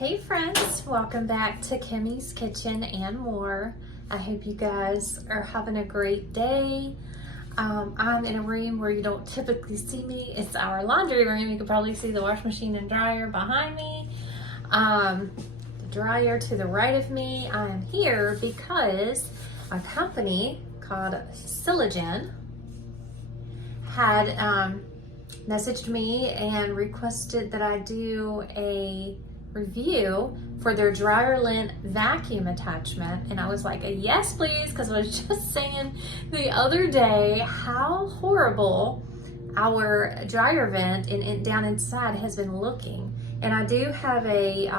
Hey friends, welcome back to Kimmy's Kitchen and more. I hope you guys are having a great day. I'm in a room where you don't typically see me. It's our laundry room. You can probably see the wash machine and dryer behind me. The dryer to the right of me. I'm here because a company called Sealegend had messaged me and requested that I do a review for their dryer lint vacuum attachment, and I was like, yes please, because I was just saying the other day how horrible our dryer vent down inside has been looking. And I do have a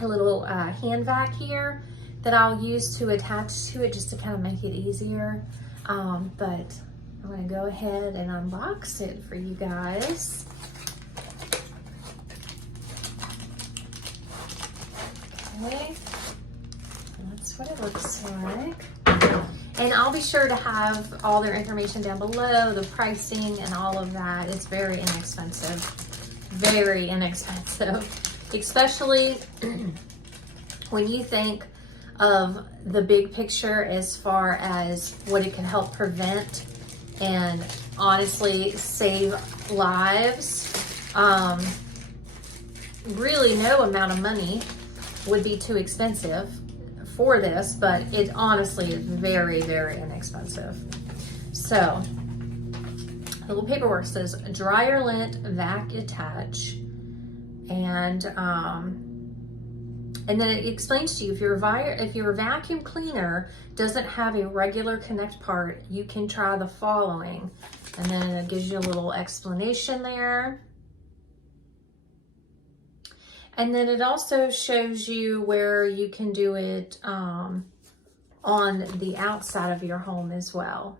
little hand vac here that I'll use to attach to it just to kind of make it easier, but I'm going to go ahead and unbox it for you guys. Okay, that's what it looks like. And I'll be sure to have all their information down below, the pricing and all of that. It's very inexpensive, especially when you think of the big picture as far as what it can help prevent and honestly save lives. Really no amount of money would be too expensive for this, but it honestly is very, very inexpensive. So, the little paperwork says dryer lint vac attach, and then it explains to you if your vacuum cleaner doesn't have a regular connect part, you can try the following, and then it gives you a little explanation there. And then it also shows you where you can do it on the outside of your home as well.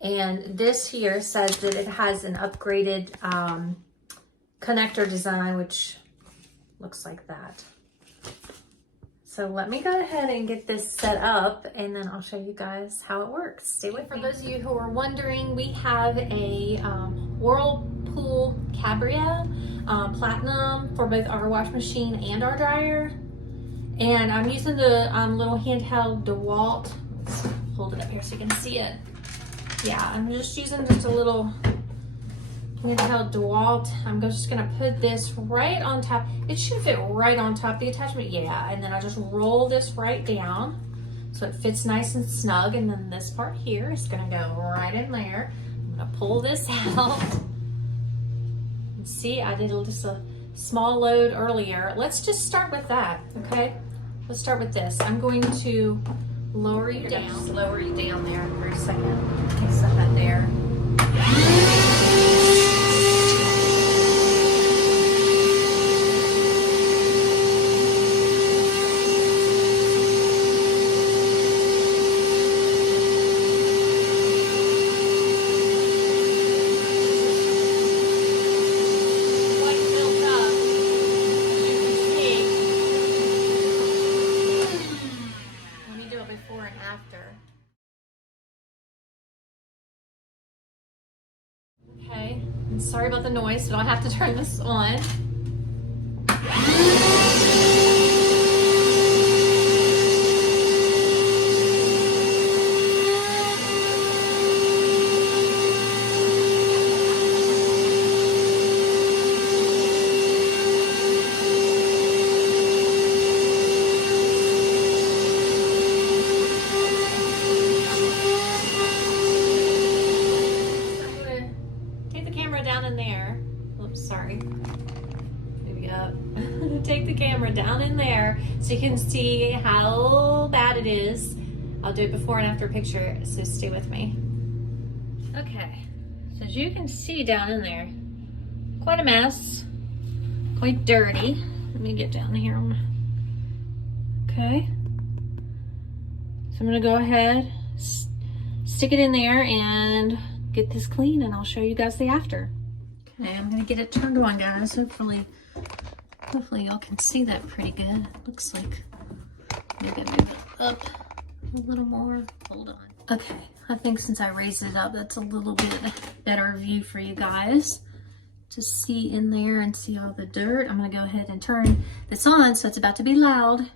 And this here says that it has an upgraded connector design, which looks like that. So let me go ahead and get this set up, and then I'll show you guys how it works. Stay with me. For those of you who are wondering, we have a Whirlpool Cabria Platinum for both our wash machine and our dryer. And I'm using the little handheld DeWalt. Let's hold it up here so you can see it. Yeah, I'm just using just a little handheld DeWalt. I'm just gonna put this right on top. It should fit right on top of the attachment, yeah. And then I just roll this right down so it fits nice and snug. And then this part here is gonna go right in there. I'm gonna pull this out. And see, I did just a small load earlier. Let's just start with that, okay? Let's start with this. I'm going to lower you down. Lower you down there for a second. Okay, set that there. Before and after. Okay, and sorry about the noise, but I'll have to turn this on. Down in there. Oops, sorry. Maybe up. Take the camera down in there so you can see how bad it is. I'll do it before and after picture, so stay with me. Okay, so as you can see down in there, quite a mess, quite dirty. Let me get down here. Okay, so I'm gonna go ahead, stick it in there and get this clean, and I'll show you guys the after. Okay, I'm gonna get it turned on, guys. Hopefully y'all can see that pretty good. Looks like maybe I move it up a little more. Hold on. Okay, I think since I raised it up, that's a little bit better view for you guys. to see in there and see all the dirt. I'm gonna go ahead and turn this on, so it's about to be loud.